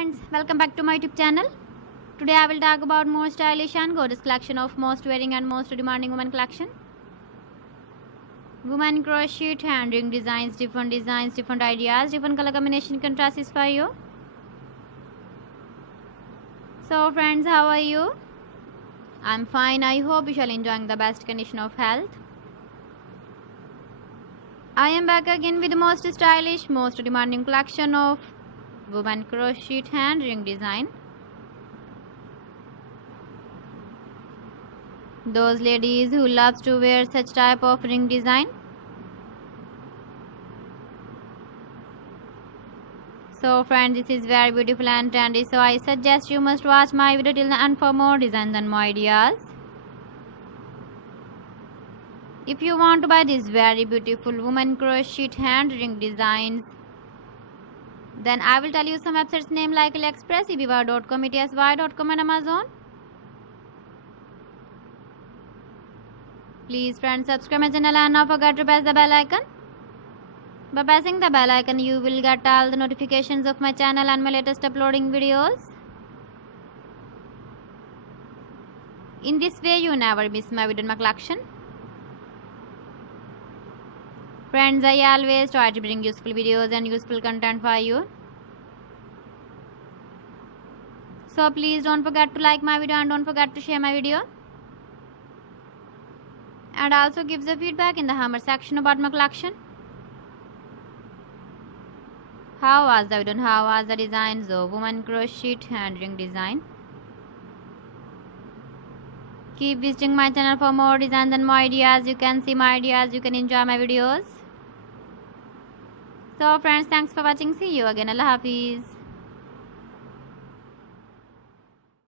friends, welcome back to my YouTube channel. Today I will talk about more stylish and gorgeous collection of most wearing and most demanding women collection. Women crochet hand ring designs, different ideas, different color combination contrasts for you. So friends, how are you? I'm fine. I hope you shall enjoying the best condition of health. I am back again with the most stylish, most demanding collection of women crochet hand ring design. Those ladies who loves to wear such type of ring design. So friends, this is very beautiful and trendy, so I suggest you must watch my video till the end for more designs and more ideas. If you want to buy these very beautiful women crochet hand ring designs, then I will tell you some websites name like AliExpress, eBay.com, ETSY.com and Amazon. Please friends, subscribe my channel and not forget to press the bell icon. By pressing the bell icon, you will get all the notifications of my channel and my latest uploading videos. In this way, you never miss my video in my collection. Friends, I always try to bring useful videos and useful content for you. So please don't forget to like my video and don't forget to share my video. And also give the feedback in the comment section about my collection. How was the video and how was the designs of women crochet hand ring design? Keep visiting my channel for more designs and more ideas. You can see my ideas, you can enjoy my videos. So friends, thanks for watching. See you again. Allah Hafiz.